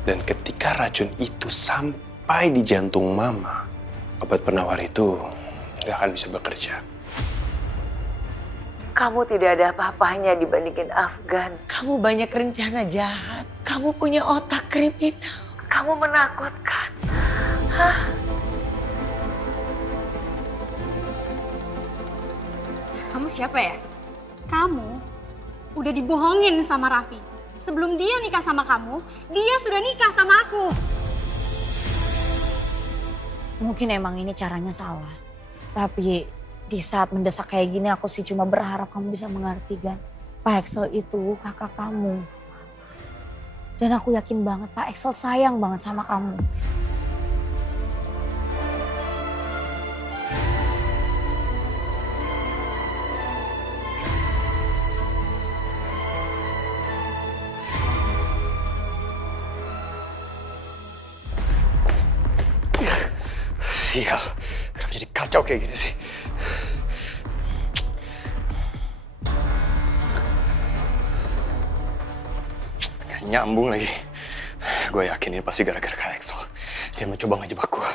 Dan ketika racun itu sampai di jantung Mama, obat penawar itu nggak akan bisa bekerja. Kamu tidak ada apa-apanya dibandingin Afgan. Kamu banyak rencana jahat. Kamu punya otak kriminal. Kamu menakutkan. Hah? Kamu siapa ya? Kamu udah dibohongin sama Raffi. Sebelum dia nikah sama kamu, dia sudah nikah sama aku. Mungkin emang ini caranya salah. Tapi di saat mendesak kayak gini aku sih cuma berharap kamu bisa mengerti kan. Pak Axel itu kakak kamu. Dan aku yakin banget Pak Axel sayang banget sama kamu. Sial, kenapa jadi kacau kayak gini sih? Gak nyambung lagi. Gue yakin ini pasti gara-gara Kak Axel. Dia mencoba ngejebak gue.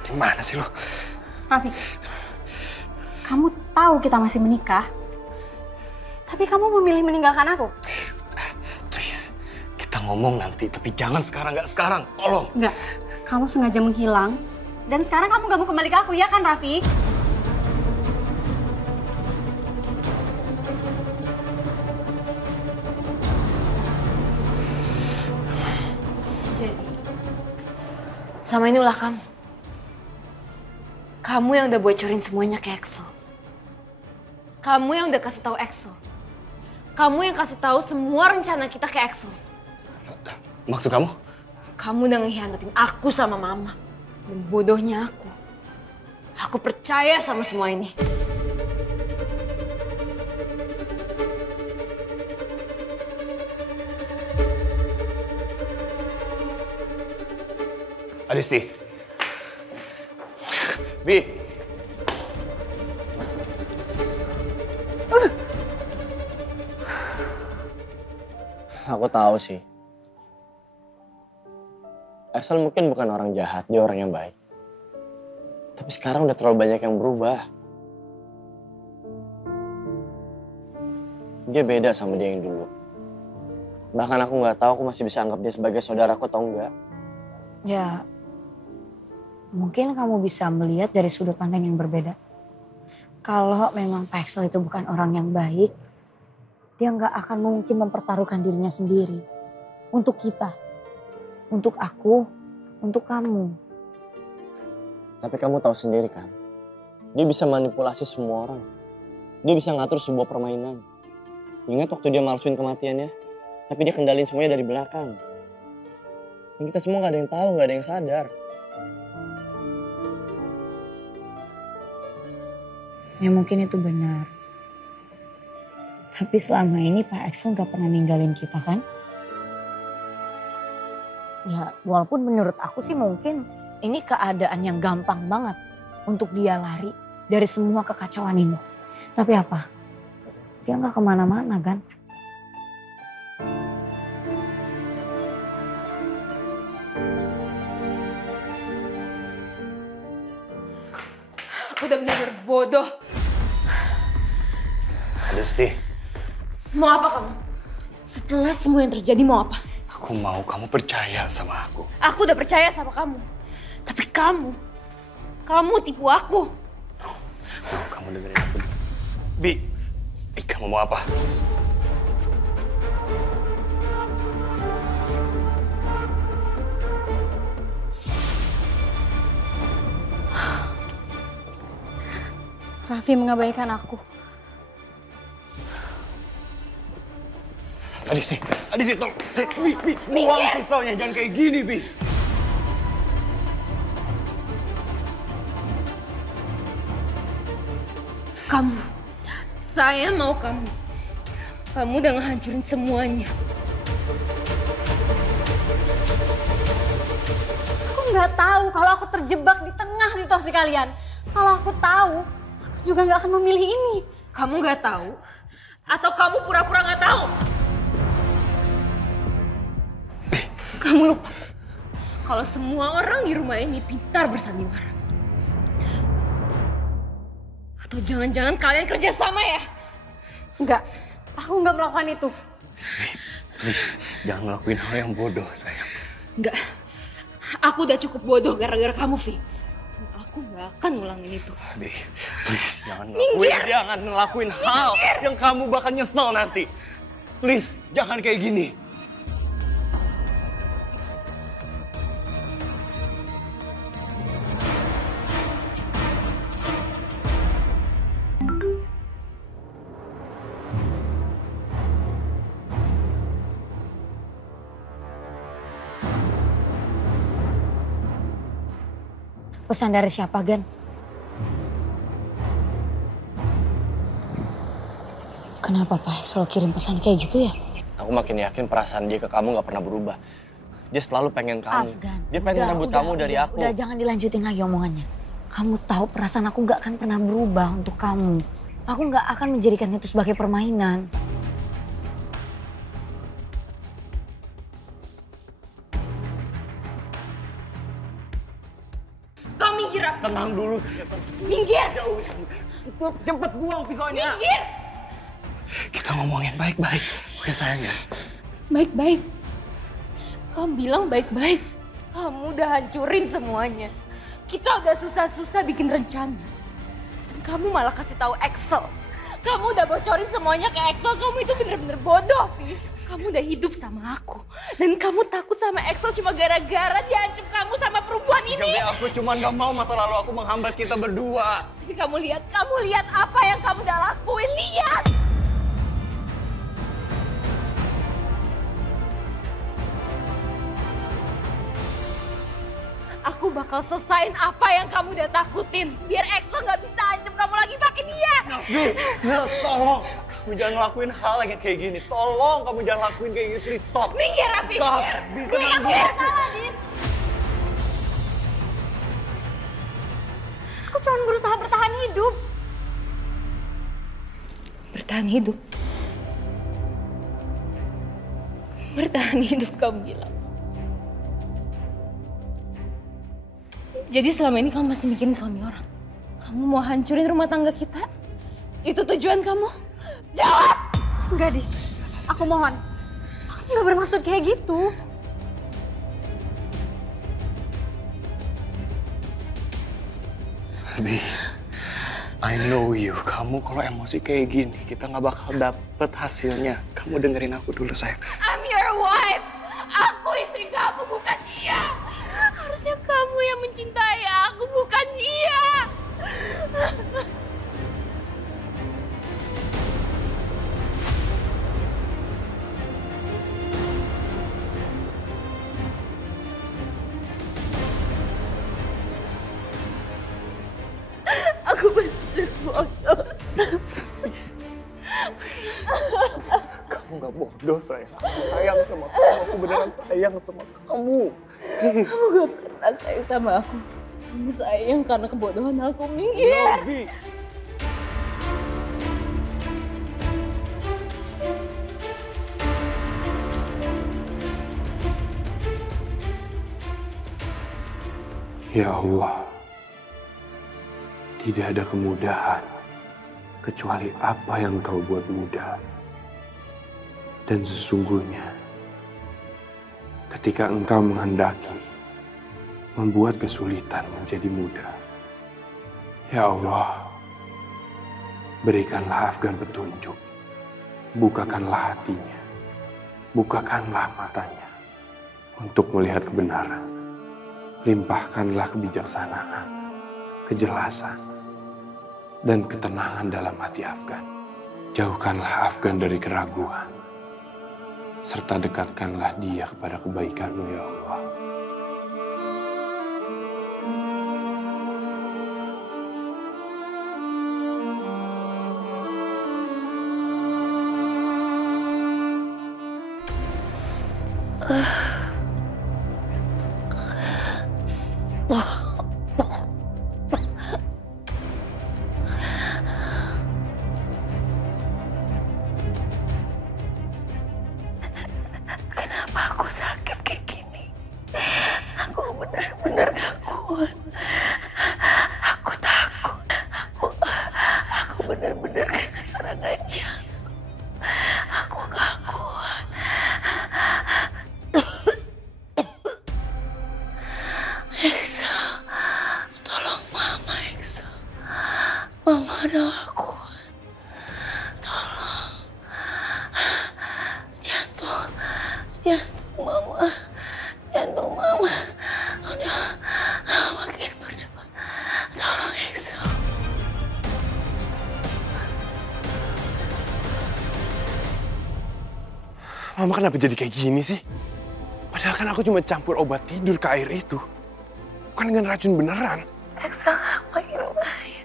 Di mana sih lo? Raffi, kamu tahu kita masih menikah, tapi kamu memilih meninggalkan aku. Please, kita ngomong nanti, tapi jangan sekarang, nggak sekarang, tolong. Enggak, kamu sengaja menghilang, dan sekarang kamu gak mau kembali ke aku, ya kan Raffi? Jadi, sama ini ulah kamu. Kamu yang udah bocorin semuanya ke Axel. Kamu yang udah kasih tahu Axel. Kamu yang kasih tahu semua rencana kita ke Axel. Maksud kamu? Kamu udah ngehianatin aku sama Mama. Dan bodohnya aku percaya sama semua ini. Adisti. Bi. Aku tahu sih. Axel mungkin bukan orang jahat, dia orang yang baik. Tapi sekarang udah terlalu banyak yang berubah. Dia beda sama dia yang dulu. Bahkan aku nggak tahu aku masih bisa anggap dia sebagai saudaraku atau enggak. Ya, mungkin kamu bisa melihat dari sudut pandang yang berbeda. Kalau memang Pak Axel itu bukan orang yang baik, dia nggak akan mungkin mempertaruhkan dirinya sendiri. Untuk kita. Untuk aku, untuk kamu. Tapi kamu tahu sendiri kan, dia bisa manipulasi semua orang. Dia bisa ngatur sebuah permainan. Ingat waktu dia malsuin kematiannya, tapi dia kendalin semuanya dari belakang. Dan kita semua gak ada yang tahu, gak ada yang sadar. Ya mungkin itu benar. Tapi selama ini Pak Axel gak pernah ninggalin kita kan? Ya walaupun menurut aku sih mungkin ini keadaan yang gampang banget untuk dia lari dari semua kekacauan ini. Tapi apa? Dia gak kemana-mana kan? Aku udah benar-benar bodoh. Adisti. Mau apa kamu? Setelah semua yang terjadi mau apa? Aku mau kamu percaya sama aku. Aku udah percaya sama kamu. Tapi kamu tipu aku. No, kamu dengerin aku. Bi, kamu mau apa? Raffi mengabaikan aku. Adisti, tolong. Bi, buang pisaunya, jangan kayak gini, Bi. Saya mau kamu. Kamu udah ngehancurin semuanya. Aku nggak tahu kalau aku terjebak di tengah situasi kalian. Kalau aku tahu, aku juga nggak akan memilih ini. Kamu nggak tahu? Atau kamu pura-pura nggak tahu? Kamu lupa kalau semua orang di rumah ini pintar bersandiwara. Atau jangan-jangan kalian kerja sama ya? Enggak, aku nggak melakukan itu. Please, jangan ngelakuin hal yang bodoh, sayang. Enggak. Aku udah cukup bodoh gara-gara kamu, Vi. Aku nggak akan ngulangin itu. Bi, please jangan ngelakuin hal yang kamu bakal nyesel nanti. Please, jangan kayak gini. Pesan dari siapa, Gan? Kenapa Pak selalu kirim pesan kayak gitu ya? Aku makin yakin perasaan dia ke kamu gak pernah berubah. Dia selalu pengen kamu. Afgan, Dia pengen rebut kamu dari aku. Udah jangan dilanjutin lagi omongannya. Kamu tahu perasaan aku gak akan pernah berubah untuk kamu. Aku gak akan menjadikan itu sebagai permainan. Kau minggir, Raf. Tenang dulu, saya. Minggir! Cepet buang pisaunya. Minggir! Kita ngomongin baik-baik. Oke sayang ya. Baik-baik. Kamu bilang baik-baik. Kamu udah hancurin semuanya. Kita udah susah-susah bikin rencana. Kamu malah kasih tahu Axel. Kamu udah bocorin semuanya ke Axel. Kamu itu bener-bener bodoh, Vi. Kamu udah hidup sama aku. Dan kamu takut sama Axel cuma gara-gara dia ancam kamu sama perempuan ini. Tapi aku cuma gak mau masa lalu aku menghambat kita berdua. Tapi kamu lihat apa yang kamu udah lakuin. Lihat! Aku bakal selesain apa yang kamu udah takutin. Biar Axel gak bisa ancam kamu lagi pakai dia. Nah, tolong. Kamu jangan ngelakuin hal yang kayak gini. Tolong kamu jangan lakuin kayak gini. Please stop. Minggir, Raffi. Stop. Minggir. Kamu gak salah, Dis. Aku cuma berusaha bertahan hidup. Bertahan hidup? Bertahan hidup kamu bilang. Jadi selama ini kamu masih mikirin suami orang? Kamu mau hancurin rumah tangga kita? Itu tujuan kamu? Jawab! Enggak, Dis. Aku mohon. Aku nggak bermaksud kayak gitu. Bi, I know you. Kamu kalau emosi kayak gini, kita nggak bakal dapet hasilnya. Kamu dengerin aku dulu, sayang. I'm your wife! Aku istri kamu, bukan dia! Harusnya kamu yang mencintai aku, bukan dia! Aku benar bodoh. Kamu nggak bodoh, sayang. Aku sayang sama kamu. Aku beneran sayang sama kamu. Kamu gak pernah sayang sama aku. Kamu sayang karena kebodohan aku. Minggir! Bi. Ya Allah, tidak ada kemudahan kecuali apa yang Kau buat mudah. Dan sesungguhnya, ketika Engkau menghendaki membuat kesulitan menjadi mudah. Ya Allah, berikanlah Afgan petunjuk. Bukakanlah hatinya, bukakanlah matanya untuk melihat kebenaran. Limpahkanlah kebijaksanaan, kejelasan, dan ketenangan dalam hati Afgan. Jauhkanlah Afgan dari keraguan, serta dekatkanlah dia kepada kebaikan-Mu, ya Allah. Mama udah gak kuat. Tolong. Jantung Mama. Jantung Mama udah makin berdebar. Tolong Exo. Mama kenapa jadi kayak gini sih? Padahal kan aku cuma campur obat tidur ke air itu. Bukan dengan racun beneran. Eksa ngapain main?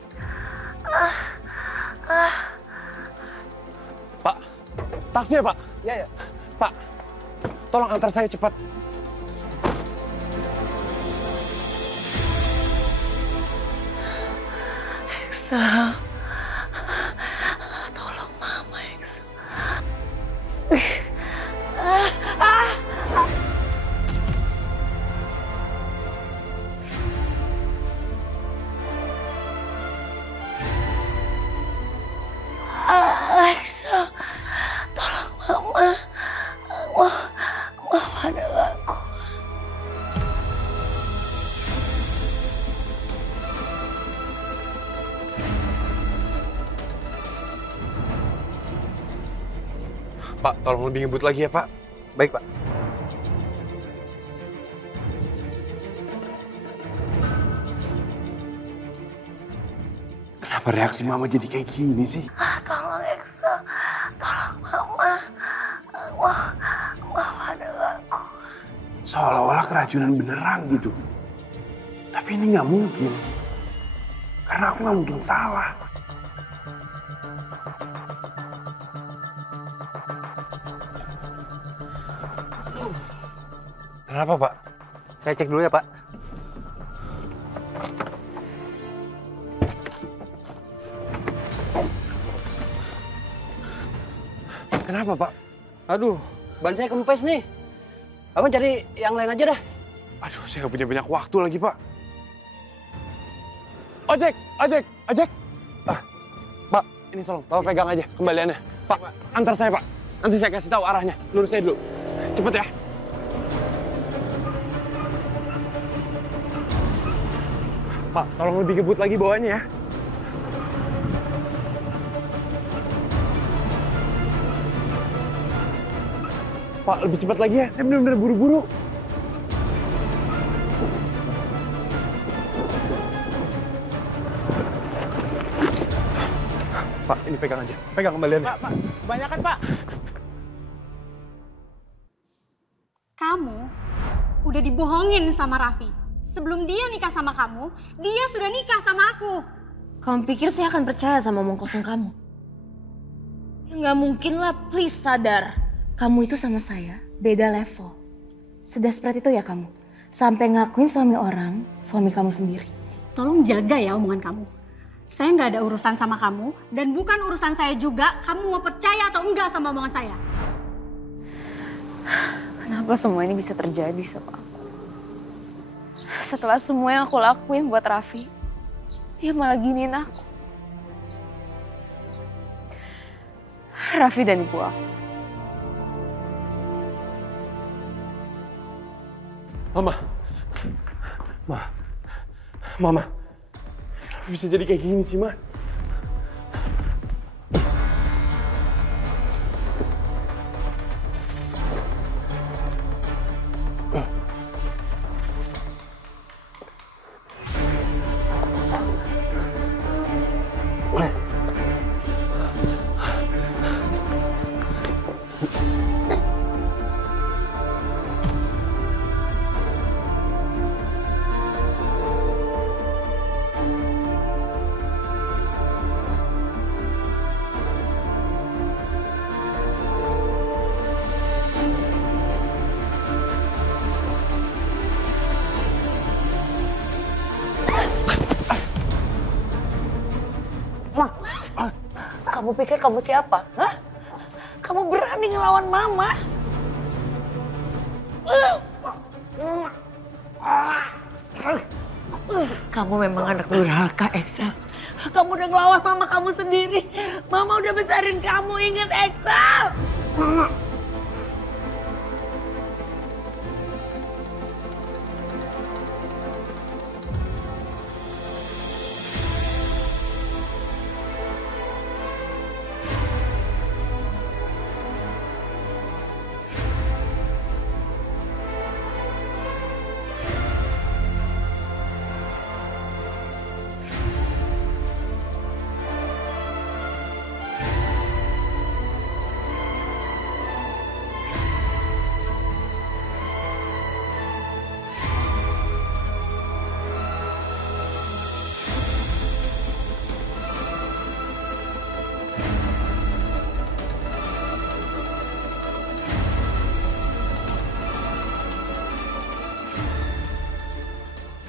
Pak, taksi ya Pak? Ya. Pak, tolong antar saya cepat. Eksa. Tolong Mama, Eksa. Eksa. Tolong Mama. Mama udah gak kuat. Pak, tolong lebih ngebut lagi ya Pak. Baik Pak. Kenapa reaksi Mama jadi kayak gini sih? Tolong Eksa. Tolong Mama. Mama udah gak kuat. Seolah-olah keracunan beneran gitu. Tapi ini nggak mungkin. Karena aku nggak mungkin salah. Kenapa Pak? Saya cek dulu ya, Pak. Kenapa Pak? Aduh, ban saya kempes nih. Abang cari yang lain aja dah. Aduh, saya nggak punya banyak waktu lagi Pak. Ojek. Pak, ini tolong pegang aja kembaliannya. Pak, antar saya Pak. Nanti saya kasih tahu arahnya. Lurus saya dulu. Cepet ya. Pak, tolong lebih ngebut lagi bawahnya ya. Pak, lebih cepat lagi ya. Saya benar-benar buru-buru. Pak, ini pegang aja. Pegang kembaliannya. Pak, kebanyakan Pak. Kamu udah dibohongin sama Raffi. Sebelum dia nikah sama kamu, dia sudah nikah sama aku. Kamu pikir saya akan percaya sama omong kosong kamu? Ya nggak mungkin lah, please sadar. Kamu itu sama saya beda level. Sedesperate itu ya kamu. Sampai ngakuin suami orang, suami kamu sendiri. Tolong jaga ya omongan kamu. Saya nggak ada urusan sama kamu, dan bukan urusan saya juga kamu mau percaya atau enggak sama omongan saya. Kenapa semua ini bisa terjadi sama aku? Setelah semua yang aku lakuin buat Raffi, dia malah giniin aku. Raffi dan ibu aku. Mama. Kenapa bisa jadi kayak gini sih, Ma? Kamu pikir kamu siapa? Hah? Kamu berani ngelawan Mama? Kamu memang anak durhaka, Eksa. Kamu udah ngelawan Mama kamu sendiri. Mama udah besarin kamu, ingat Eksa.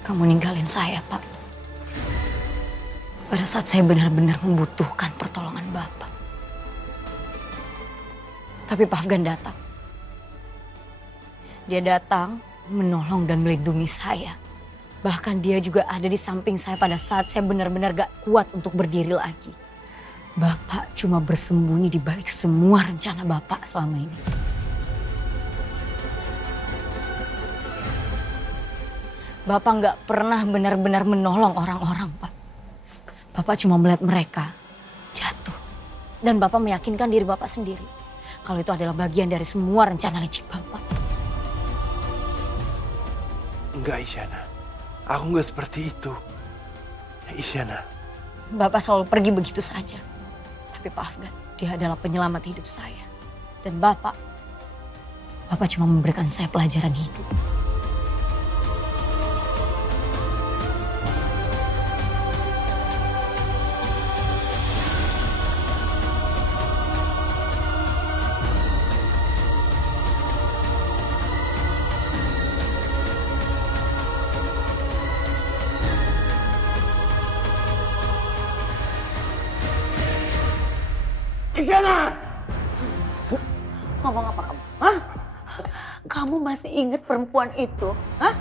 kamu ninggalin saya, Pak. Pada saat saya benar-benar membutuhkan pertolongan Bapak. Tapi Pak Afgan datang. Dia datang menolong dan melindungi saya. Bahkan dia juga ada di samping saya pada saat saya benar-benar gak kuat untuk berdiri lagi. Bapak cuma bersembunyi di balik semua rencana Bapak selama ini. Bapak gak pernah benar-benar menolong orang-orang, Pak. Bapak cuma melihat mereka jatuh. Dan Bapak meyakinkan diri Bapak sendiri kalau itu adalah bagian dari semua rencana licik Bapak. Enggak, Isyana. Aku enggak seperti itu. Isyana. Bapak selalu pergi begitu saja. Tapi Pak Afgan, dia adalah penyelamat hidup saya. Dan Bapak cuma memberikan saya pelajaran hidup. Isyana! Ngomong apa kamu? Hah? Kamu masih ingat perempuan itu? Hah?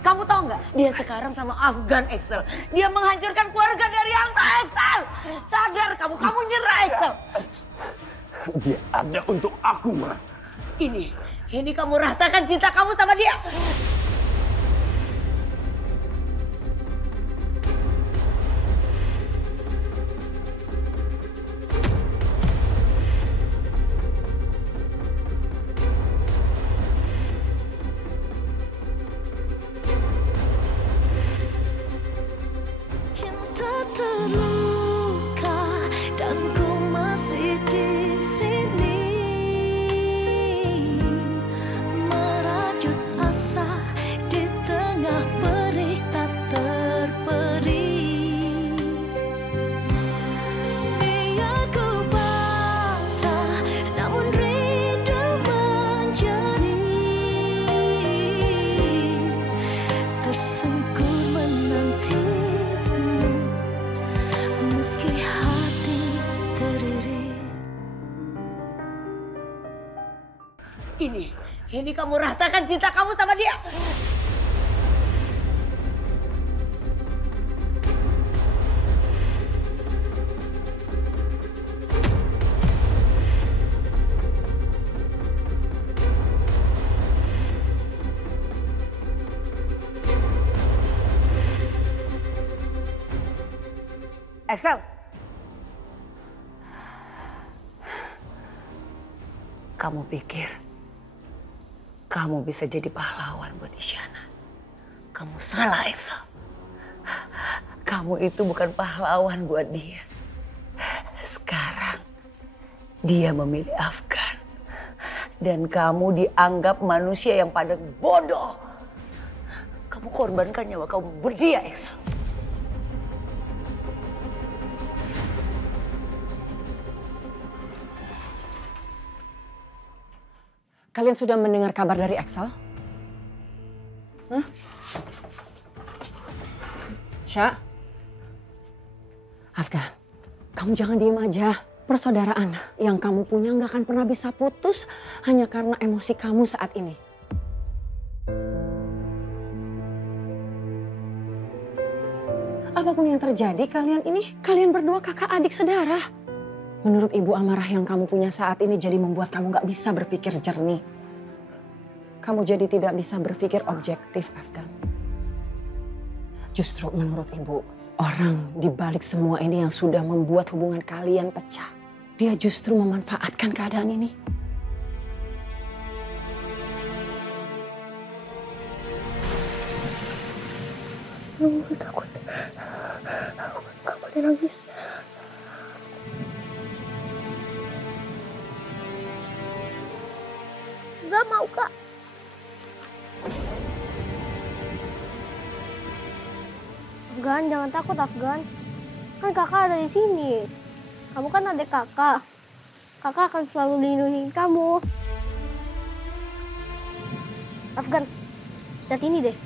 Kamu tahu nggak? Dia sekarang sama Afgan, Excel. Dia menghancurkan keluarga dari Yanta, Excel. Sadar kamu nyerah, Excel. Dia ada untuk aku, Ma. Ini kamu rasakan cinta kamu sama dia. Cinta terluka dan ku masih di sini, merajut asa di tengah perih tak terperi. Biar ku pasrah, namun rindu menjadi tersungkur menanti. Meski hati teriri. Ini kamu rasakan cinta kamu sama dia. Excel. Kamu pikir kamu bisa jadi pahlawan buat Isyana? Kamu salah, Excel. Kamu itu bukan pahlawan buat dia. Sekarang dia memilih Afgan. Dan kamu dianggap manusia yang paling bodoh. Kamu korbankan nyawa kamu buat dia, Excel. Kalian sudah mendengar kabar dari Excel? Hah? Syah? Afgan, kamu jangan diem aja. Persaudaraan yang kamu punya nggak akan pernah bisa putus hanya karena emosi kamu saat ini. Apapun yang terjadi kalian berdua kakak adik saudara. Menurut ibu amarah yang kamu punya saat ini jadi membuat kamu gak bisa berpikir jernih. Kamu jadi tidak bisa berpikir objektif, Afgan. Justru menurut ibu, orang di balik semua ini yang sudah membuat hubungan kalian pecah. Dia justru memanfaatkan keadaan ini. Aku takut. Aku gak boleh nangis. Gak mau, Kak. Afgan, jangan takut, Afgan. Kan kakak ada di sini. Kamu kan adik kakak. Kakak akan selalu lindungi kamu. Afgan, lihat ini deh.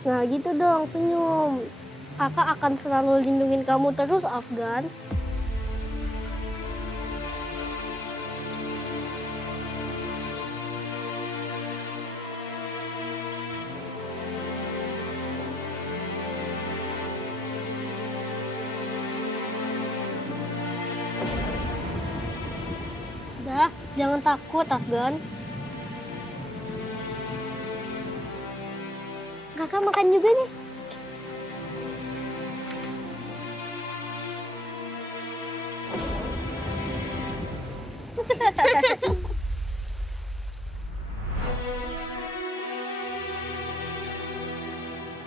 Nah gitu dong, senyum. Kakak akan selalu lindungin kamu terus, Afgan. Udah, jangan takut, Afgan. Kakak makan juga nih.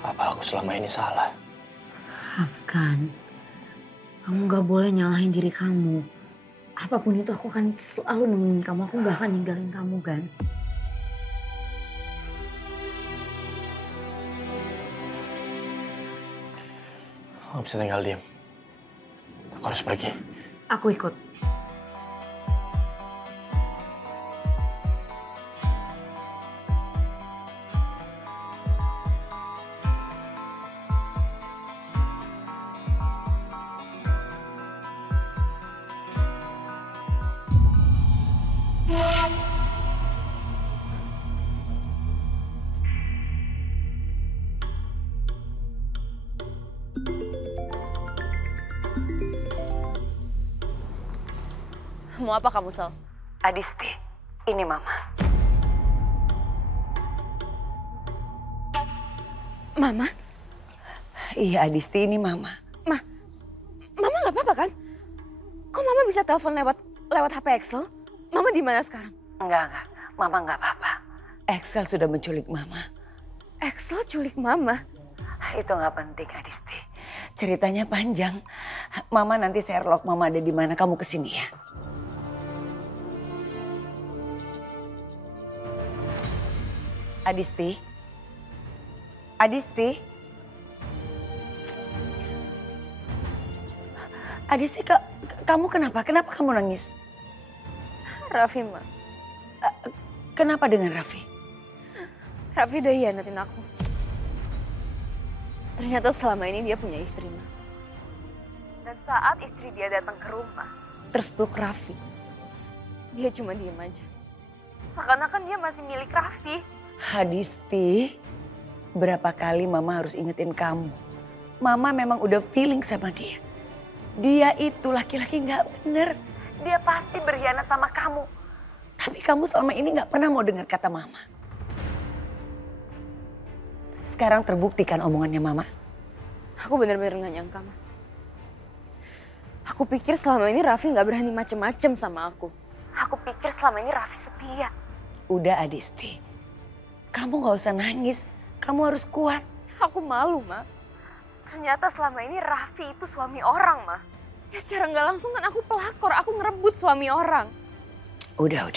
Apa aku selama ini salah? Afgan, kamu gak boleh nyalahin diri kamu. Apapun itu aku akan selalu nemenin kamu. Aku gak akan ninggalin kamu, Gan. Aku bisa tinggal diam. Aku harus pergi. Aku ikut. Mau apa kamu, Sal? Adisti, ini Mama. Mama? Iya Adisti, ini Mama. Mama nggak apa-apa kan? Kok Mama bisa telepon lewat HP Axel? Mama di mana sekarang? Enggak. Mama nggak apa-apa. Axel sudah menculik Mama. Axel culik Mama? Itu nggak penting Adisti. Ceritanya panjang. Mama nanti Sherlock Mama ada di mana, kamu kesini ya. Adisti? Adisti, kamu kenapa? Kenapa kamu nangis? Raffi, Ma. Kenapa dengan Raffi? Raffi udah hianatin aku. Ternyata selama ini dia punya istri, Ma. Dan saat istri dia datang ke rumah, terus peluk Raffi, dia cuma diem aja. Seakan-akan dia masih milik Raffi. Adisti, berapa kali Mama harus ingetin kamu. Mama memang udah feeling sama dia. Dia itu laki-laki nggak bener. Dia pasti berkhianat sama kamu. Tapi kamu selama ini nggak pernah mau dengar kata Mama. Sekarang terbuktikan omongannya Mama. Aku bener-bener gak nyangka, Ma. Aku pikir selama ini Raffi gak berani macem-macem sama aku. Aku pikir selama ini Raffi setia. Udah Adisti, kamu gak usah nangis. Kamu harus kuat. Aku malu, Ma. Ternyata selama ini Raffi itu suami orang, Ma. Ya secara gak langsung kan aku pelakor, aku ngerebut suami orang. Udah.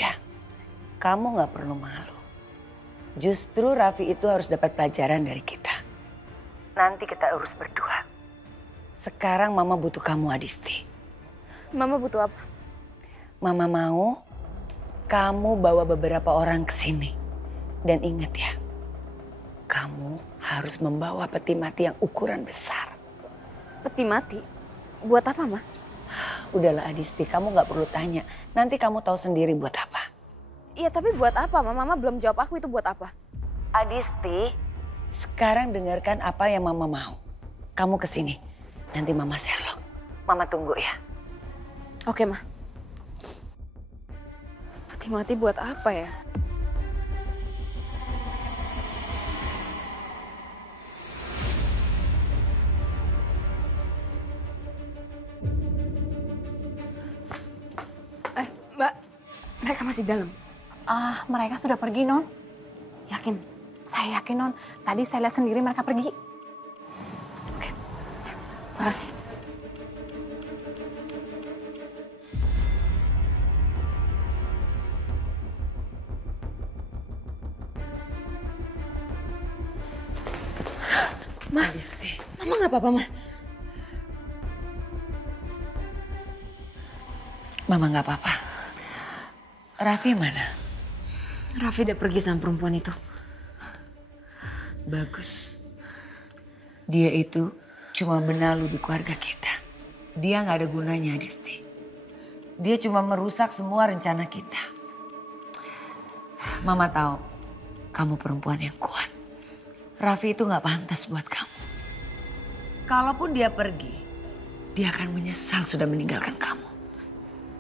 Kamu gak perlu malu. Justru Raffi itu harus dapat pelajaran dari kita. Nanti kita urus berdua. Sekarang Mama butuh kamu, Adisti. Mama butuh apa? Mama mau kamu bawa beberapa orang ke sini. Dan ingat ya, kamu harus membawa peti mati yang ukuran besar. Peti mati? Buat apa, Ma? Udahlah Adisti, kamu gak perlu tanya. Nanti kamu tahu sendiri buat apa. Iya, tapi buat apa, Ma? Mama belum jawab aku itu buat apa. Adisti, sekarang dengarkan apa yang Mama mau. Kamu kesini, nanti Mama Sherlock. Mama tunggu ya. Oke, Ma. Peti mati buat apa ya? Mbak, mereka masih dalam. Mereka sudah pergi, Non. Yakin? Saya yakin, Non. Tadi saya lihat sendiri mereka pergi. Oke, makasih. Ma, Mama nggak apa-apa, Ma. Mama nggak apa-apa. Raffi mana? Raffi udah pergi sama perempuan itu. Bagus. Dia itu cuma benalu di keluarga kita. Dia nggak ada gunanya, Adisti. Dia cuma merusak semua rencana kita. Mama tahu kamu perempuan yang kuat. Raffi itu nggak pantas buat kamu. Kalaupun dia pergi, dia akan menyesal sudah meninggalkan kamu.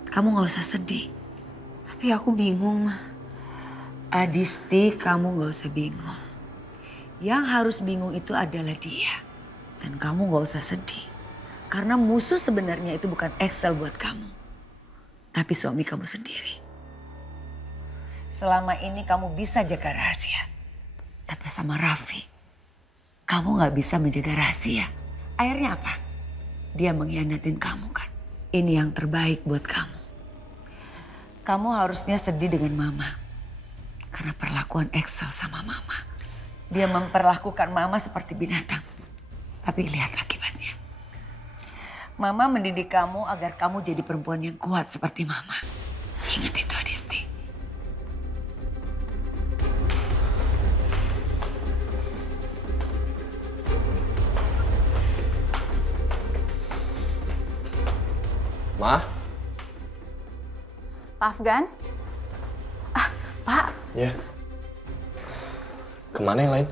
Kamu nggak usah sedih. Tapi aku bingung, Ma. Adisti, kamu nggak usah bingung. Yang harus bingung itu adalah dia. Dan kamu nggak usah sedih. Karena musuh sebenarnya itu bukan Excel buat kamu. Tapi suami kamu sendiri. Selama ini kamu bisa jaga rahasia. Tapi sama Raffi, kamu nggak bisa menjaga rahasia. Akhirnya apa? Dia mengkhianatin kamu kan. Ini yang terbaik buat kamu. Kamu harusnya sedih dengan Mama. Karena perlakuan Excel sama Mama. Dia memperlakukan Mama seperti binatang. Tapi lihat akibatnya. Mama mendidik kamu agar kamu jadi perempuan yang kuat seperti Mama. Ingat itu, Adisti. Ma? Pak Afgan? Pak. Iya. Kemana yang lain?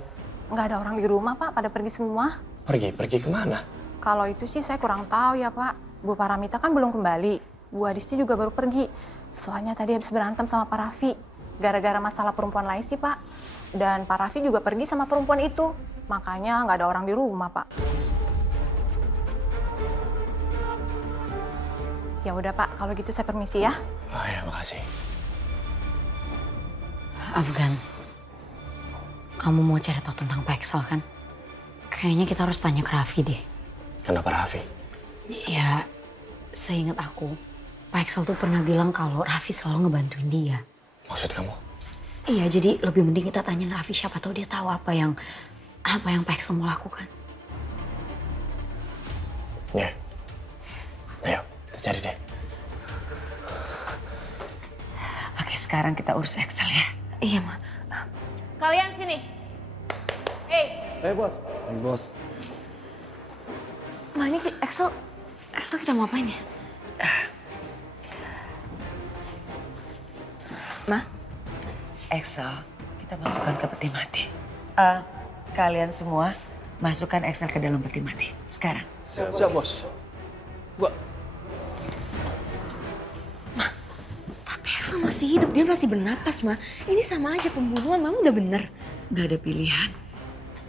Nggak ada orang di rumah, Pak. Pada pergi semua. Pergi kemana? Kalau itu sih saya kurang tahu ya, Pak. Bu Paramita kan belum kembali. Bu Adisti juga baru pergi. Soalnya tadi habis berantem sama Pak Raffi. Gara-gara masalah perempuan lain sih, Pak. Dan Pak Raffi juga pergi sama perempuan itu. Makanya nggak ada orang di rumah, Pak. Ya udah, Pak. Kalau gitu saya permisi ya. Oh ya, makasih. Afgan, kamu mau cari tahu tentang Pak Excel kan? Kayaknya kita harus tanya ke Raffi deh. Kenapa Raffi? Ya, seingat aku, Pak Excel tuh pernah bilang kalau Raffi selalu ngebantuin dia. Maksud kamu? Iya, jadi lebih mending kita tanyain Raffi, siapa tahu dia tahu apa yang Pak Excel mau lakukan. Ya. Ayo, kita cari deh. Oke, sekarang kita urus Excel ya. Iya, Ma. Kalian sini. Hei. Bos. Bos. Ma, ini Excel kita mau apain ya? Ma? Excel kita masukkan ke peti mati. Kalian semua masukkan Excel ke dalam peti mati. Sekarang. Siap, Bos. Gua. Tapi Excel masih hidup, dia masih bernapas, Ma. Ini sama aja pembunuhan, Mama udah bener. Gak ada pilihan.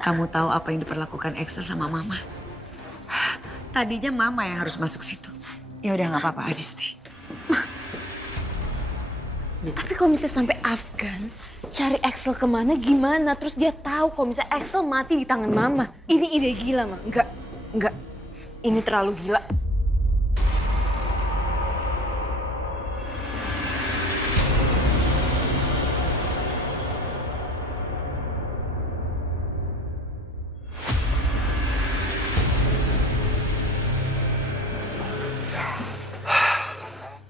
Kamu tahu apa yang diperlakukan Excel sama Mama? Tadinya Mama yang harus masuk situ. Ya udah nggak apa-apa, Adisti. Tapi kalau misalnya sampai Afgan cari Excel kemana gimana? Terus dia tahu kalau misalnya Excel mati di tangan Mama. Ini ide gila, Ma. Enggak. Ini terlalu gila.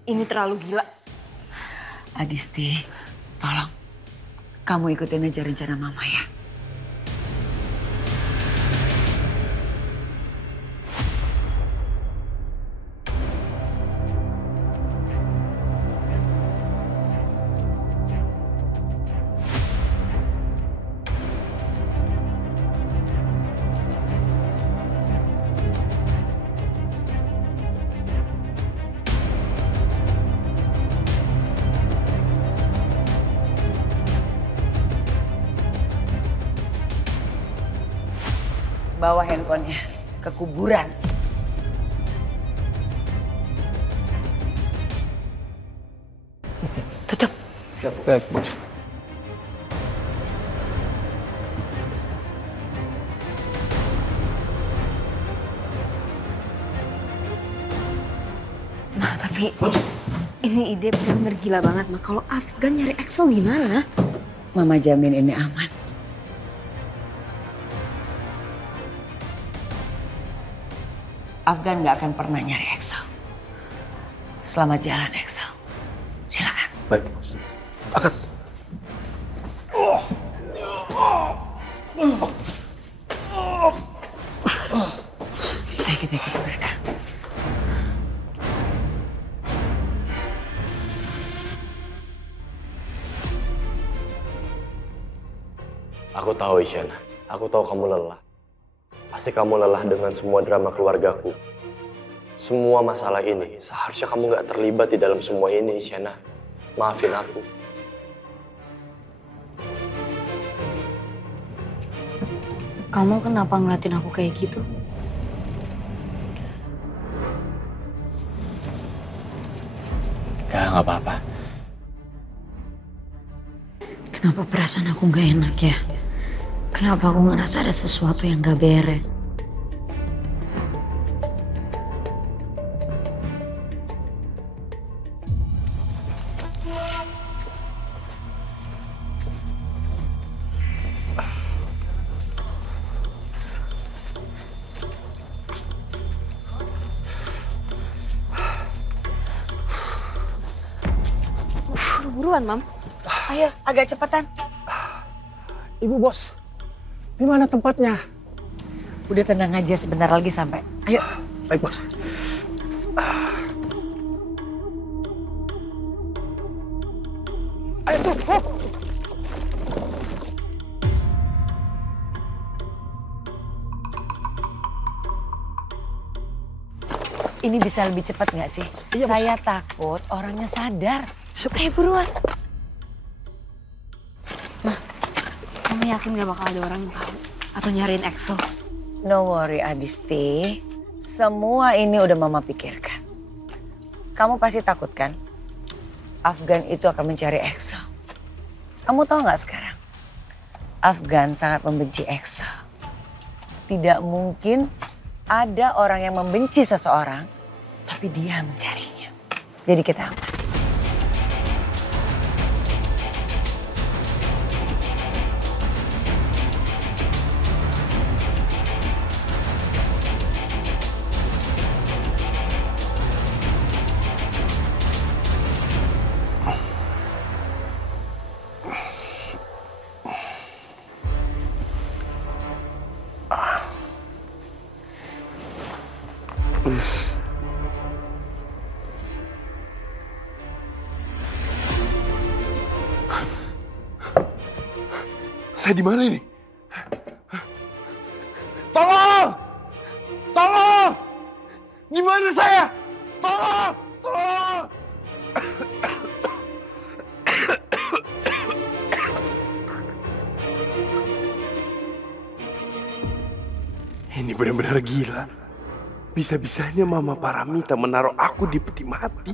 Ini terlalu gila. Adisti, tolong. Kamu ikutin aja rencana Mama ya. Bawa handphonenya ke kuburan. Tutup. Siap, baik, Bos. Ma, tapi ini ide benar-benar gila banget, Ma. Kalau Afgan nyari Excel gimana? Mama jamin ini aman. Afgan gak akan pernah nyari Excel. Selamat jalan, Excel. Silakan. Baik. Akan. Aku tahu Isyana, aku tahu kamu lelah. Pasti kamu lelah dengan semua drama keluargaku. Semua masalah ini, seharusnya kamu gak terlibat di dalam semua ini Isyana. Maafin aku. Kamu kenapa ngeliatin aku kayak gitu? Gak apa-apa. Kenapa perasaan aku gak enak ya? Kenapa aku ngerasa ada sesuatu yang gak beres? Suruh buruan, Mam. Ayo, agak cepetan. Ibu bos, di mana tempatnya? Udah tenang aja, sebentar lagi sampai. Ayo. Baik bos. Ayo tuh. Ini bisa lebih cepat nggak sih? Iya, Bos. Saya takut orangnya sadar. Ayo buruan. Kamu yakin gak bakal ada orang yang tahu? Atau nyariin EXO? No worry Adisti, semua ini udah Mama pikirkan. Kamu pasti takut kan? Afgan itu akan mencari EXO. Kamu tahu nggak sekarang? Afgan sangat membenci EXO. Tidak mungkin ada orang yang membenci seseorang, tapi dia mencarinya. Jadi kita aman. Saya di mana ini? Tolong! Tolong! Di mana saya? Tolong! Tolong! Ini benar-benar gila. Bisa-bisanya Mama Paramita menaruh aku di peti mati.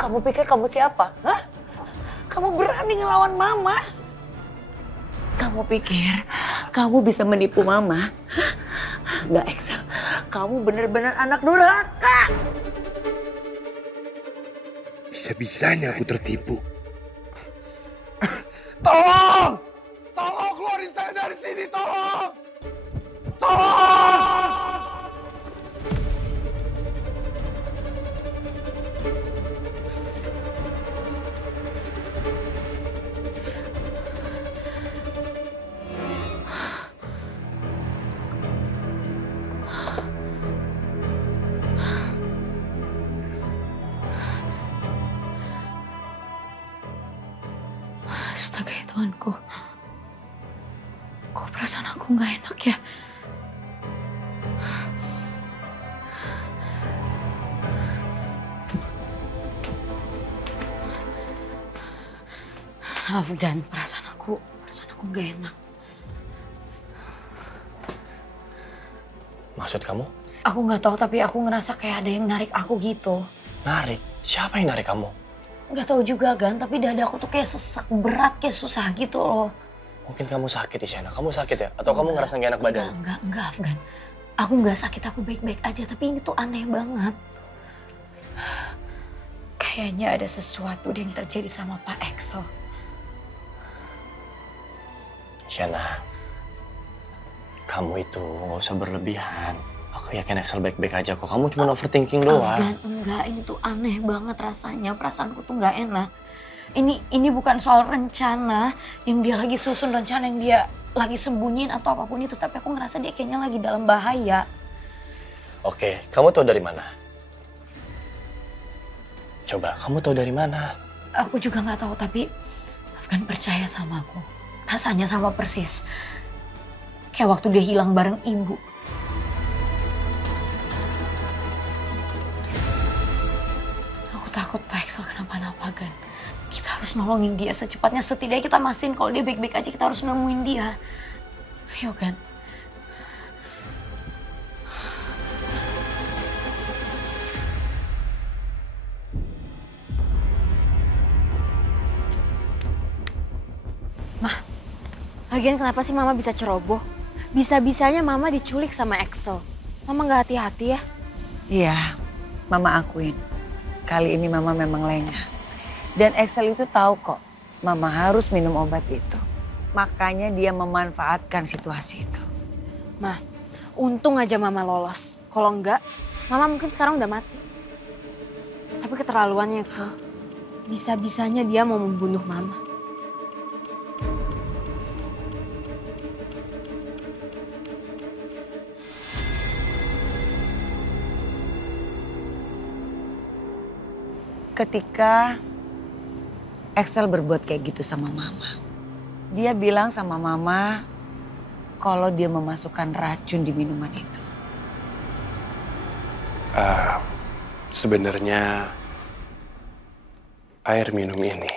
Kamu pikir kamu siapa? Hah? Kamu berani ngelawan Mama? Kamu pikir kamu bisa menipu Mama? Hah? Nggak, Excel. Kamu benar-benar anak durhaka. Bisa-bisanya aku tertipu. Tolong! Tolong keluarin saya dari sini, tolong! Tolong! Astaga ya Tuhanku. Kok perasaan aku nggak enak ya? Afgan, perasaan aku nggak enak. Maksud kamu? Aku nggak tahu, tapi aku ngerasa kayak ada yang narik aku gitu. Narik? Siapa yang narik kamu? Nggak tahu juga Gan, tapi dada aku tuh kayak sesak berat, kayak susah gitu loh. Mungkin kamu sakit, Isyana. Kamu sakit ya? Atau kamu ngerasa gak enak badan? Enggak, Afgan. Aku nggak sakit, aku baik-baik aja. Tapi ini tuh aneh banget. Kayaknya ada sesuatu yang terjadi sama Pak Axel. Isyana, kamu itu gak usah berlebihan. Aku yakin Axel baik-baik aja kok. Kamu cuma overthinking doang. Afgan, enggak. Ini tuh aneh banget rasanya. Perasaanku tuh nggak enak. Ini bukan soal rencana yang dia lagi susun, rencana yang dia lagi sembunyiin atau apapun itu. Tapi aku ngerasa dia kayaknya lagi dalam bahaya. Oke, kamu tahu dari mana? Coba, kamu tahu dari mana? Aku juga nggak tahu, tapi Afgan percaya sama aku. Rasanya sama persis. Kayak waktu dia hilang bareng ibu. Aku takut Pak Axel kenapa-napa, Gan. Kita harus nolongin dia secepatnya. Setidaknya kita mastiin kalau dia baik-baik aja, kita harus nemuin dia. Ayo, Gan. Lagian kenapa sih Mama bisa ceroboh? Bisa-bisanya Mama diculik sama Axel. Mama nggak hati-hati ya? Iya, Mama akuin. Kali ini Mama memang lengah. Dan Axel itu tahu kok, Mama harus minum obat itu. Makanya dia memanfaatkan situasi itu. Ma, untung aja Mama lolos. Kalau enggak, Mama mungkin sekarang udah mati. Tapi keterlaluannya Axel. Bisa-bisanya dia mau membunuh Mama. Ketika Axel berbuat kayak gitu sama Mama, dia bilang sama Mama kalau dia memasukkan racun di minuman itu. Sebenarnya air minum ini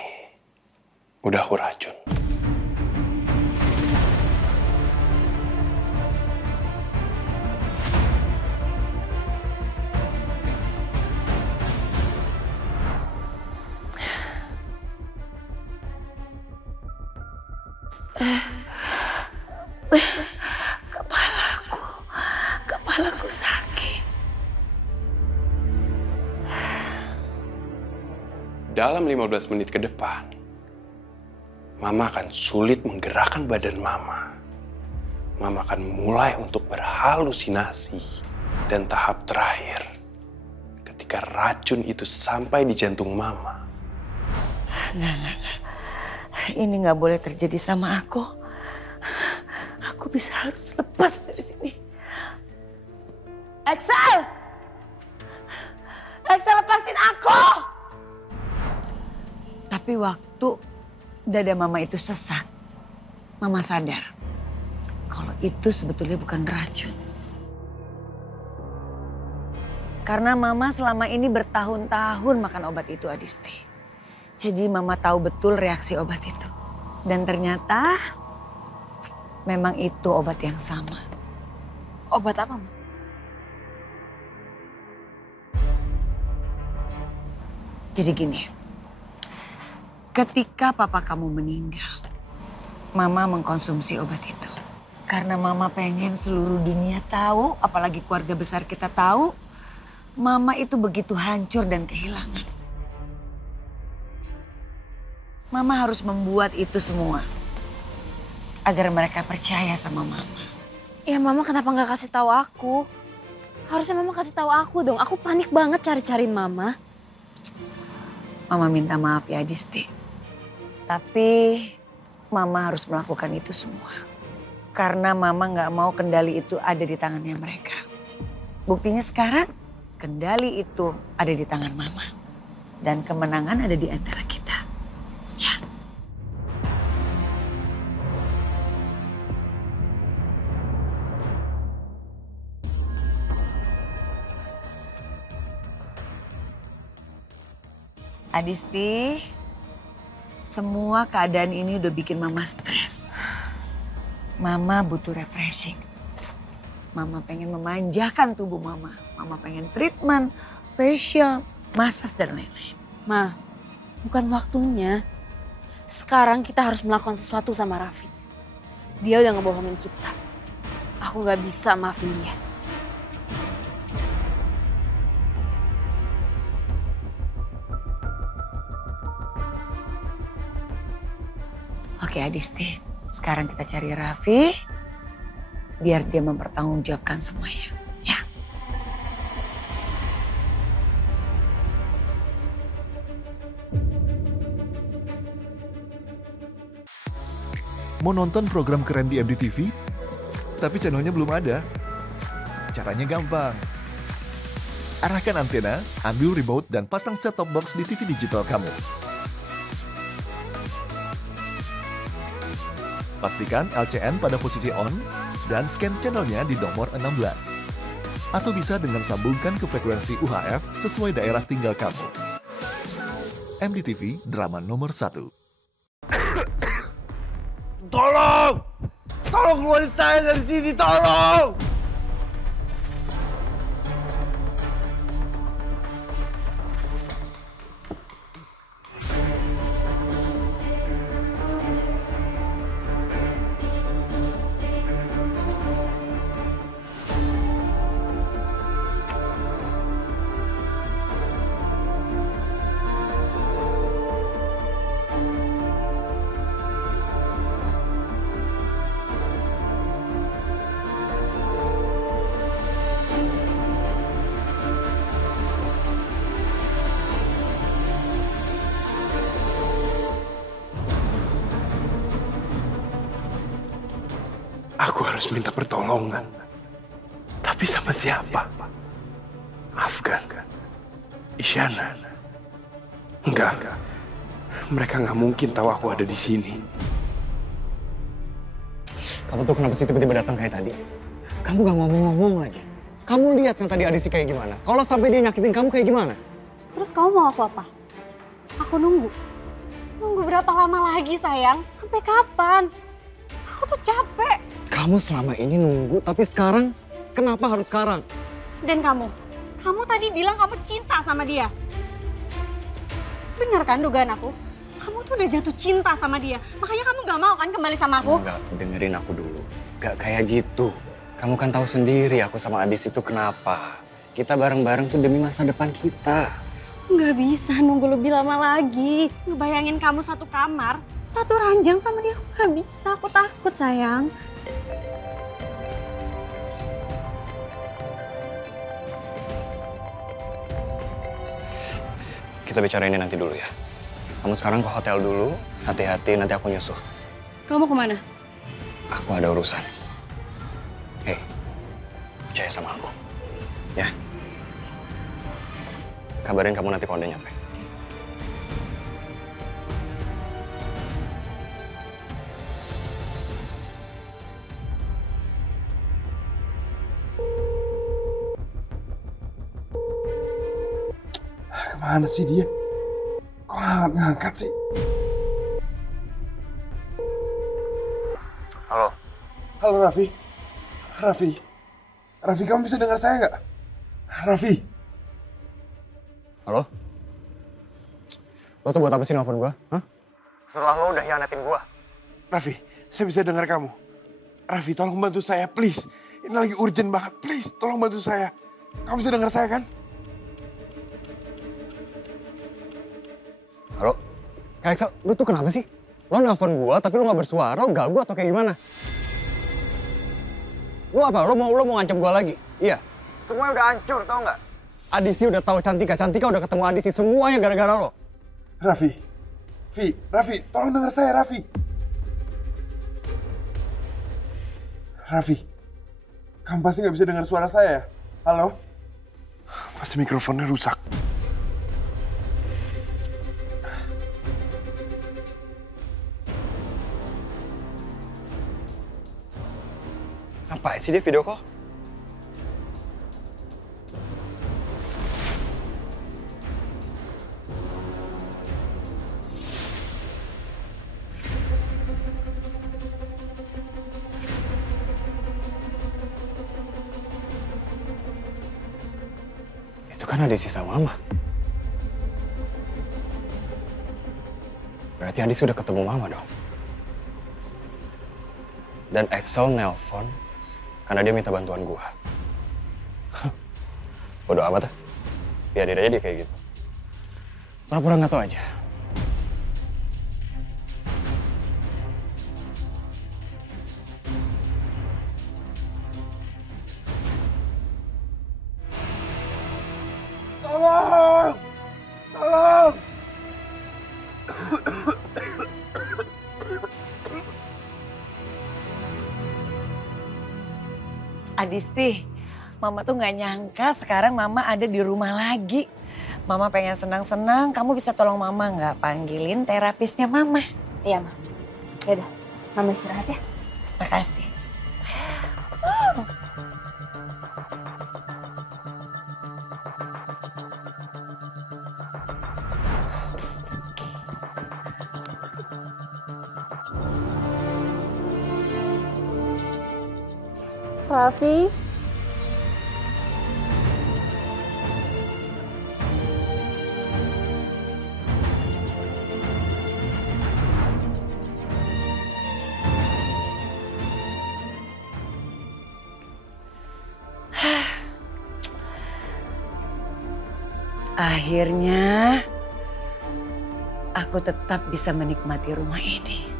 udah aku racun. Kepalaku sakit. Dalam 15 menit ke depan, Mama akan sulit menggerakkan badan Mama. Mama akan mulai untuk berhalusinasi. Dan tahap terakhir, ketika racun itu sampai di jantung Mama. Enggak. Ini nggak boleh terjadi sama aku. Aku harus lepas dari sini. Axel! Axel, lepasin aku! Tapi waktu dada Mama itu sesak, Mama sadar kalau itu sebetulnya bukan racun. Karena Mama selama ini bertahun-tahun makan obat itu, Adisti. Jadi Mama tahu betul reaksi obat itu. Dan ternyata memang itu obat yang sama. Obat apa, Ma? Jadi gini, ketika papa kamu meninggal, Mama mengkonsumsi obat itu. Karena Mama pengen seluruh dunia tahu, apalagi keluarga besar kita tahu, Mama itu begitu hancur dan kehilangan. Mama harus membuat itu semua agar mereka percaya sama Mama. Ya Mama kenapa nggak kasih tahu aku? Harusnya Mama kasih tahu aku dong. Aku panik banget cari-cariin Mama. Mama minta maaf ya, Disti. Tapi Mama harus melakukan itu semua. Karena Mama nggak mau kendali itu ada di tangannya mereka. Buktinya sekarang kendali itu ada di tangan Mama. Dan kemenangan ada di antara kita. Ya. Adisti, semua keadaan ini udah bikin Mama stres. Mama butuh refreshing. Mama pengen memanjakan tubuh Mama. Mama pengen treatment, facial, massage dan lain-lain. Ma, bukan waktunya. Sekarang kita harus melakukan sesuatu sama Raffi. Dia udah ngebohongin kita. Aku gak bisa maafin dia. Oke Adisti, sekarang kita cari Raffi. Biar dia mempertanggungjawabkan semuanya. Ya. Mau nonton program keren di MDTV? Tapi channelnya belum ada? Caranya gampang. Arahkan antena, ambil remote, dan pasang set-top box di TV digital kamu. Pastikan LCN pada posisi on, dan scan channelnya di nomor 16. Atau bisa dengan sambungkan ke frekuensi UHF sesuai daerah tinggal kamu. MDTV, drama nomor 1. Tolong! Tolong keluarin saya dari sini, tolong! Aku harus minta pertolongan. Tapi sama siapa? Afgan? Isyana? Enggak. Mereka nggak mungkin tahu aku ada di sini. Kamu tuh kenapa sih tiba-tiba datang kayak tadi? Kamu gak ngomong-ngomong lagi. Kamu lihat kan tadi Adisti kayak gimana? Kalau sampai dia nyakitin kamu kayak gimana? Terus kamu mau aku apa? Aku nunggu. Nunggu berapa lama lagi sayang? Sampai kapan? Aku tuh capek. Kamu selama ini nunggu, tapi sekarang kenapa harus sekarang? Dan kamu tadi bilang kamu cinta sama dia. Bener kan dugaan aku? Kamu tuh udah jatuh cinta sama dia. Makanya kamu gak mau kan kembali sama aku? Enggak, dengerin aku dulu. Gak kayak gitu. Kamu kan tahu sendiri aku sama Adis itu kenapa. Kita bareng-bareng tuh demi masa depan kita. Nggak bisa nunggu lebih lama lagi. Ngebayangin kamu satu kamar, satu ranjang sama dia. Nggak bisa, aku takut sayang. Kita bicara ini nanti dulu ya. Kamu sekarang ke hotel dulu, hati-hati nanti aku nyusul. Kamu kemana? Aku ada urusan. Hei, percaya sama aku, ya. Kabarin kamu nanti kalau udah nyampe. Kemana sih dia? Kok ngangkat sih? Halo. Halo Raffi. Raffi, kamu bisa dengar saya nggak? Raffi. Halo? Lo tuh buat apa sih nelfon gua? Hah? Setelah lo udah hianatin gua. Raffi, saya bisa dengar kamu. Raffi, tolong bantu saya, please. Ini lagi urgent banget, please. Tolong bantu saya. Kamu bisa dengar saya kan? Halo? Kak Excel, lo tuh kenapa sih? Lo nelfon gua tapi lo gak bersuara, lo ganggu atau kayak gimana? Lo apa? Lo mau ngancam gua lagi? Iya. Semuanya udah hancur, tau nggak? Adisi udah tahu Cantika udah ketemu Adisi, semuanya gara-gara lo. Raffi, tolong dengar saya, Raffi. Raffi, kamu pasti nggak bisa dengar suara saya, halo? Pasti mikrofonnya rusak. Ngapain sih dia video call? Itu kan Adisi sama Mama. Berarti Adisi udah ketemu Mama dong. Dan Axel nelpon karena dia minta bantuan gua. Bodoh amat ya. Biarin aja dia kayak gitu. Pura-pura nggak tahu aja. Tolong! Tolong! Adisti, Mama tuh nggak nyangka sekarang Mama ada di rumah lagi. Mama pengen senang-senang, kamu bisa tolong Mama nggak panggilin terapisnya Mama? Iya, Ma. Yaudah, Mama istirahat ya. Makasih. Raffi, Akhirnya aku tetap bisa menikmati rumah ini.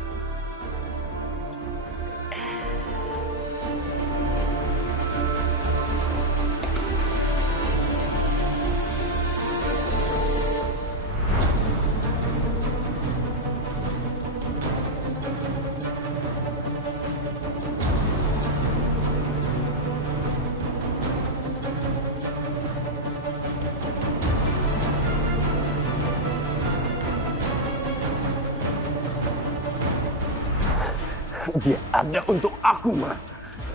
Dia ada untuk aku, Ma.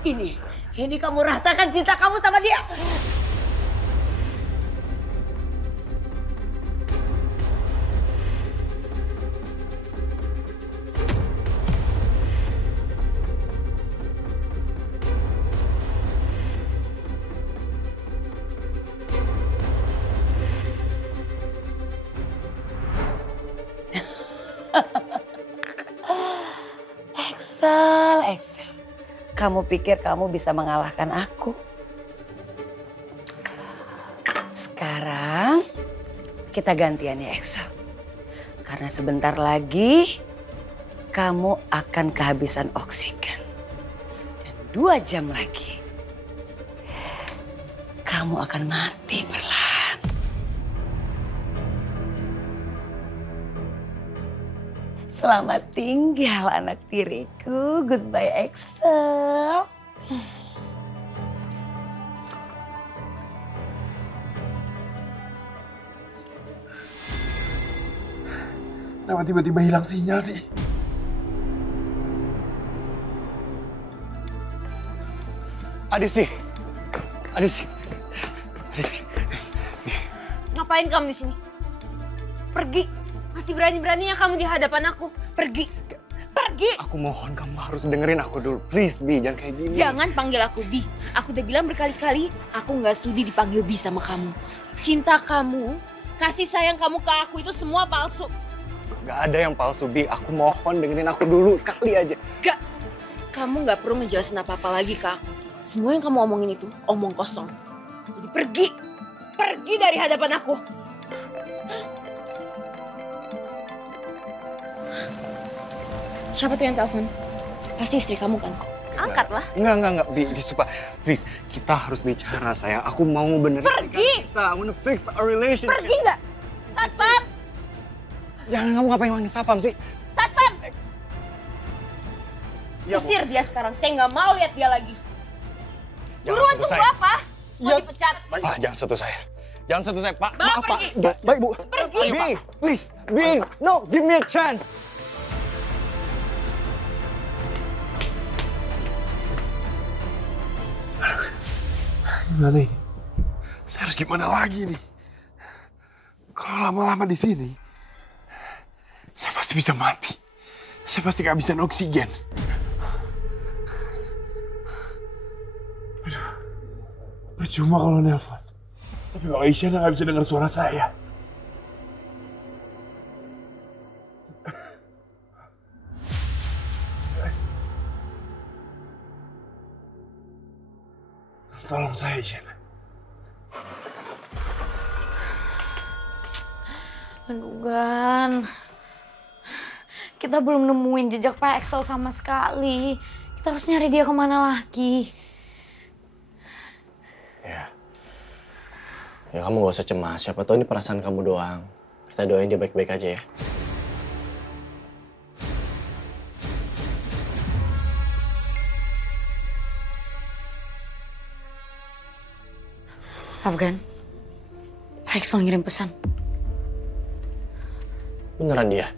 Ini kamu rasakan cinta kamu sama dia. Axel, kamu pikir kamu bisa mengalahkan aku? Sekarang kita gantian ya Axel. Karena sebentar lagi kamu akan kehabisan oksigen. Dan 2 jam lagi kamu akan mati perlahan. Selamat tinggal anak tiriku. Goodbye Axel. Kenapa tiba-tiba hilang sinyal sih? Adisti. Ngapain kamu di sini? Pergi. Masih berani-beraninya kamu di hadapan aku. Pergi. Pergi. Aku mohon kamu harus dengerin aku dulu. Please, Bi, jangan kayak gini. Jangan panggil aku Bi. Aku udah bilang berkali-kali, aku nggak sudi dipanggil Bi sama kamu. Cinta kamu, kasih sayang kamu ke aku itu semua palsu. Gak ada yang palsu, Bi. Aku mohon dengerin aku dulu sekali aja. Gak. Kamu nggak perlu ngejelasin apa-apa lagi ke aku. Semua yang kamu omongin itu omong kosong. Jadi pergi. Pergi dari hadapan aku. Siapa tuh yang telepon? Pasti istri kamu kan? Angkatlah. Enggak, Bi. Sumpah, please. Kita harus bicara, sayang. Aku mau benerin Pergi! kita. I wanna fix our relationship. Pergi nggak? Satpam! Jangan, kamu ngapain manggil Satpam sih? Satpam! Ya, Usir dia sekarang. Saya nggak mau lihat dia lagi. Buruan tunggu apa? Mau dipecat? Pak, jangan sentuh saya. Jangan sentuh saya, Pak. Bawa Maaf, Pak. pergi. Baik, Bu. Pergi. Bi, please. Bi, no, give me a chance. Gimana nih? Saya harus gimana lagi nih? Kalau lama-lama di sini, saya pasti bisa mati. Saya pasti kehabisan oksigen. Aduh, percuma kalau nelpon. Tapi kalau Isyana nggak bisa dengar suara saya. Tolong saya, Isyana. Aduh, Gan. Kita belum nemuin jejak Pak Axel sama sekali. Kita harus nyari dia kemana lagi. Ya kamu gak usah cemas, siapa tahu ini perasaan kamu doang. Kita doain dia baik-baik aja ya. Afgan, Pak Axel ngirim pesan. Beneran dia?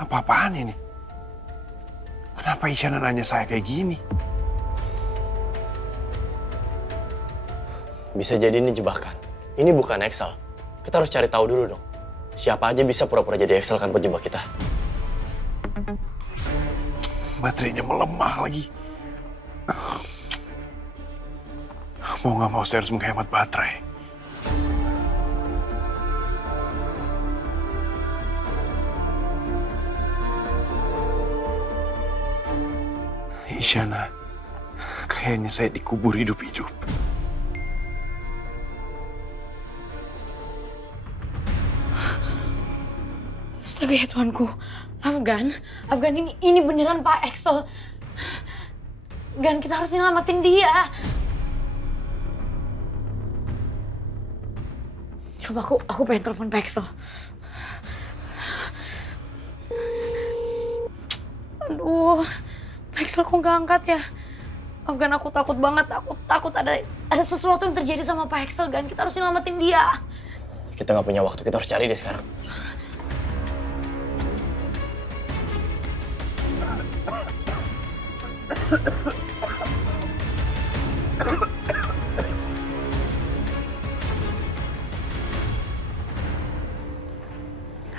Apa-apaan ini? Kenapa Isyana nanya saya kayak gini? Bisa jadi ini jebakan. Ini bukan Axel. Kita harus cari tahu dulu dong. Siapa aja bisa pura-pura jadi Axel kan penjebak kita. Baterainya melemah lagi. Mau nggak mau saya harus menghemat baterai. Isyana, kayaknya saya dikubur hidup-hidup. Astaga ya Tuanku, Afgan ini beneran Pak Axel. Gan, kita harus nyelamatin dia. Coba aku pengen telepon Pak Axel. Aduh, Pak Axel kok gak angkat ya? Afgan, aku takut banget, aku takut ada sesuatu yang terjadi sama Pak Axel, Gan. Kita harus nyelamatin dia. Kita nggak punya waktu, kita harus cari dia sekarang.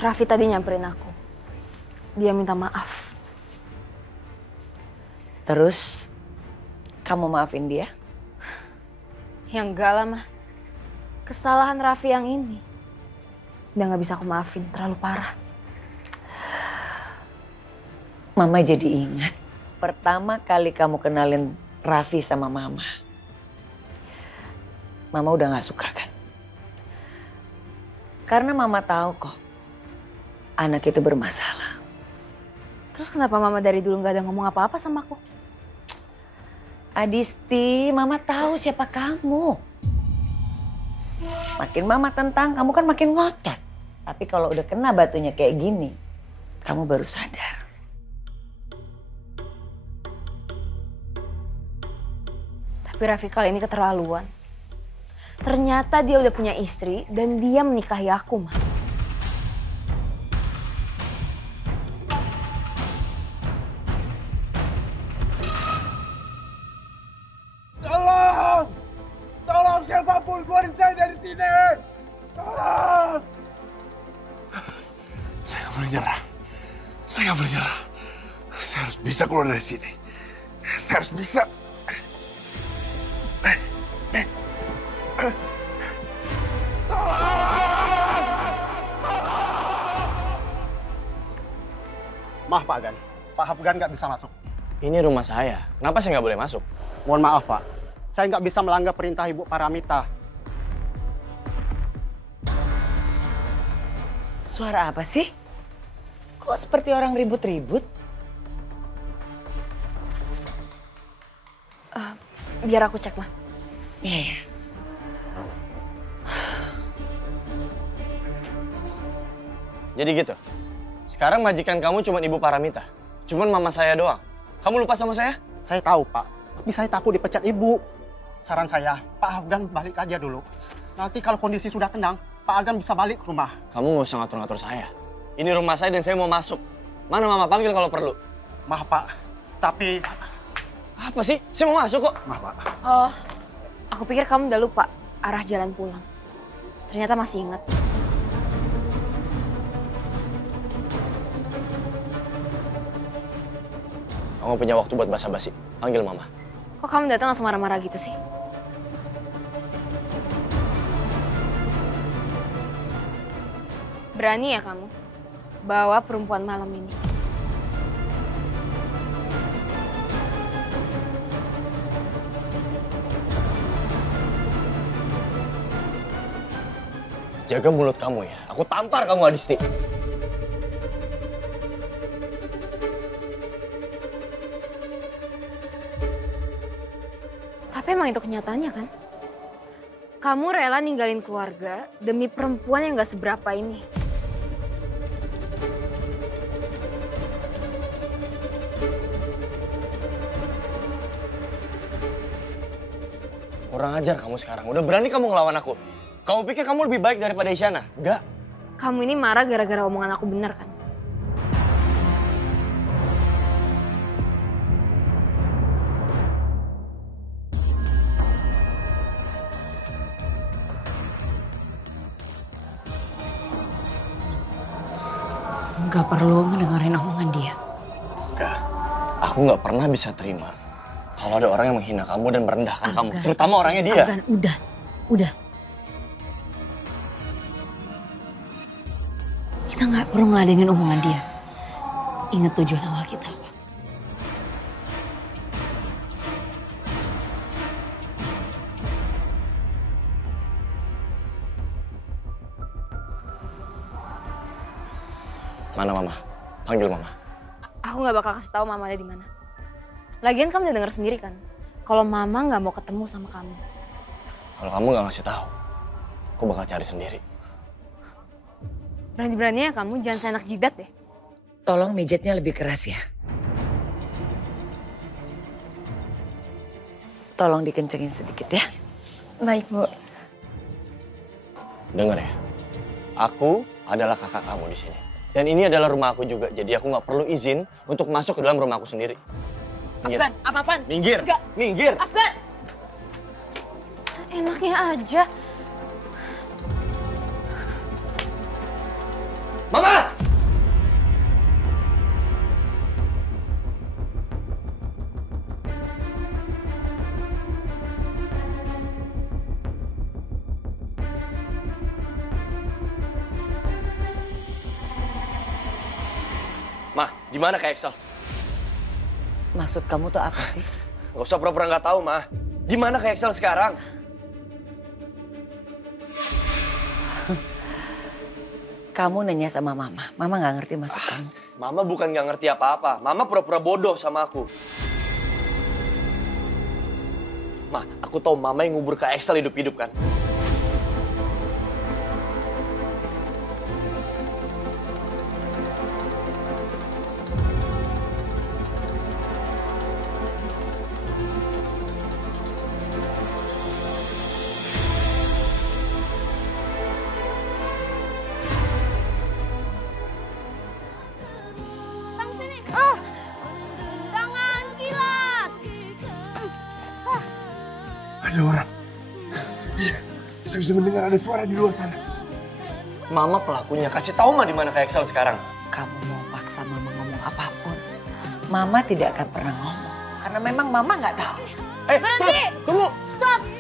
Raffi tadi nyamperin aku. Dia minta maaf. Terus, kamu maafin dia? Ya enggak lah, Mah. Kesalahan Raffi yang ini udah gak bisa aku maafin, terlalu parah. Mama jadi ingat. Pertama kali kamu kenalin Raffi sama Mama. Mama udah gak suka kan? Karena Mama tahu kok, anak itu bermasalah. Terus kenapa Mama dari dulu gak ada ngomong apa-apa sama aku? Adisti, Mama tahu siapa kamu. Makin Mama tentang, kamu kan makin ngotot. Tapi kalau udah kena batunya kayak gini, kamu baru sadar. Tapi Raffi kali ini keterlaluan. Ternyata dia udah punya istri dan dia menikahi aku, Mah. Tolong siapapun keluarin saya dari sini. Tolong. Saya nggak boleh nyerah. Saya nggak boleh nyerah. Saya harus bisa keluar dari sini. Saya harus bisa. Maaf Pak Gan, Pak Afgan nggak bisa masuk. Ini rumah saya, kenapa saya nggak boleh masuk? Mohon maaf Pak, saya nggak bisa melanggar perintah Ibu Paramita. Suara apa sih? Kok seperti orang ribut-ribut? Biar aku cek, Mah. Iya. Jadi gitu? Sekarang majikan kamu cuma Ibu Paramita? Cuman mama saya doang? Kamu lupa sama saya? Saya tahu Pak, tapi saya takut dipecat Ibu. Saran saya, Pak Afgan balik aja dulu. Nanti kalau kondisi sudah tenang, Pak Afgan bisa balik ke rumah. Kamu nggak usah ngatur-ngatur saya. Ini rumah saya dan saya mau masuk. Mana mama panggil kalau perlu. Maaf Pak, tapi... Apa sih? Saya mau masuk kok. Maaf Pak. Oh, aku pikir kamu udah lupa arah jalan pulang. Ternyata masih ingat. Kamu punya waktu buat basa-basi. Panggil mama. Kok kamu datang langsung marah-marah gitu sih? Berani ya kamu bawa perempuan malam ini? Jaga mulut kamu ya. Aku tampar kamu, Adisti. Tapi emang itu kenyataannya kan? Kamu rela ninggalin keluarga demi perempuan yang gak seberapa ini. Kurang ajar kamu sekarang. Udah berani kamu ngelawan aku. Kamu pikir kamu lebih baik daripada Isyana? Enggak. Kamu ini marah gara-gara omongan aku benar kan? Gak perlu ngedengerin omongan dia. Enggak. Aku nggak pernah bisa terima kalau ada orang yang menghina kamu dan merendahkan kamu. Terutama orangnya dia. Afgan, udah. Kita nggak perlu ngeladenin omongan dia. Ingat tujuan awal kita apa? Mana Mama? Panggil Mama. Aku nggak bakal kasih tahu Mama ada di mana. Lagian kamu udah denger sendiri kan, kalau Mama nggak mau ketemu sama kamu. Kalau kamu nggak ngasih tahu, aku bakal cari sendiri. Berani-beraninya kamu jangan seenak jidat deh. Tolong mijetnya lebih keras ya. Tolong dikencengin sedikit ya. Baik, Bu. Dengar ya, aku adalah kakak kamu di sini. Dan ini adalah rumah aku juga, jadi aku nggak perlu izin untuk masuk ke dalam rumah aku sendiri. Minggir. Afgan, apa-apaan? Minggir. Enggak. Minggir. Afgan. Seenaknya aja. Mama! Ma, di mana Kak Excel? Maksud kamu tuh apa sih? Gak usah pura-pura nggak tahu, Ma. Di mana Kak Excel sekarang? Kamu nanya sama Mama. Mama nggak ngerti maksud kamu. Mama bukan nggak ngerti apa-apa. Mama pura-pura bodoh sama aku. Ma, aku tahu Mama yang ngubur Kak Excel hidup-hidup kan? Jangan kilat! Ada orang. Iya, saya bisa mendengar ada suara di luar sana. Mama pelakunya. Kasih tahu Ma di mana Kak Excel sekarang. Kamu mau paksa Mama ngomong apapun, Mama tidak akan pernah ngomong. Karena memang Mama nggak tahu. Berhenti! Tunggu! Stop!